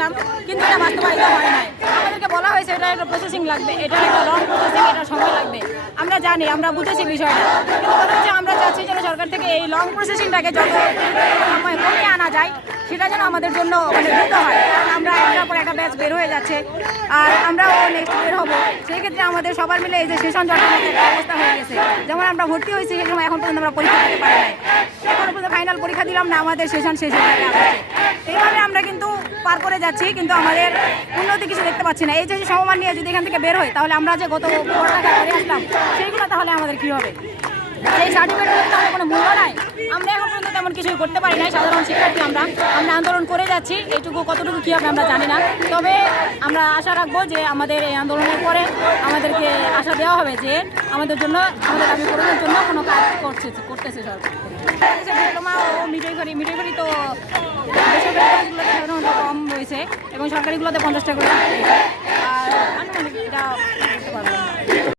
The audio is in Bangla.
করেছিলাম, কিন্তু এটা বাস্তবায়িত হয় নাই। আমাদেরকে বলা হয়েছে এটা একটা প্রসেসিং লাগবে, এটা একটা লং প্রসেসিং, এটা সময় লাগবে। আমরা জানি, আমরা বুঝেছি বিষয়টা, কিন্তু কথা হচ্ছে আমরা চাচ্ছি যেন সরকার থেকে এই লং প্রসেসিংটাকে যত সময় কমিয়ে আনা যায়, সেটা যেন আমাদের জন্য মানে দ্রুত হয়। কারণ আমরা একটার পর একটা ব্যাচ বের হয়ে যাচ্ছে, আর আমরাও নেক্সট বের হবো। সেই ক্ষেত্রে আমাদের সবার মিলে এই যে সেশন জটের মতো একটা অবস্থা হয়ে গেছে। যেমন আমরা ভর্তি হয়েছি সেই সময় এখন পর্যন্ত আমরা পরীক্ষা দিতে পারি নাই, এখন পর্যন্ত ফাইনাল পরীক্ষা দিলাম না, আমাদের সেশন শেষ হয়ে যাবে। এইভাবে আমরা কিন্তু পার করে যাচ্ছি, কিন্তু আমাদের উন্নতি কিছু দেখতে পাচ্ছি না। এই যে সমমান নিয়ে যদি এখান থেকে বের হয়, তাহলে আমরা যে গত পড়ালেখা করে আসলাম সেইগুলো তাহলে আমাদের কী হবে? সেই সার্টিফিকেটগুলো তাহলে কোনো মূল্য নাই। আমরা এখন পর্যন্ত তেমন কিছুই করতে পারি নাই। সাধারণ শিক্ষার্থী আমরা আন্দোলন করে যাচ্ছি, এইটুকু কতটুকু কী হবে আমরা জানি না। তবে আমরা আশা রাখবো যে আমাদের এই আন্দোলনের পরে আমাদেরকে আশা দেওয়া হবে যে আমাদের জন্য, আমাদের দাবি পূরণের জন্য কোনো কাজ করতেছে সরকার। ডিপ্লোমা ও মিডওয়াইফারি তো বেসরকারি কলেজগুলোতে সাধারণত কম রয়েছে এবং সরকারিগুলোতে 50 টাকা করে। আর আনুমানিক এটা করতে পারবো।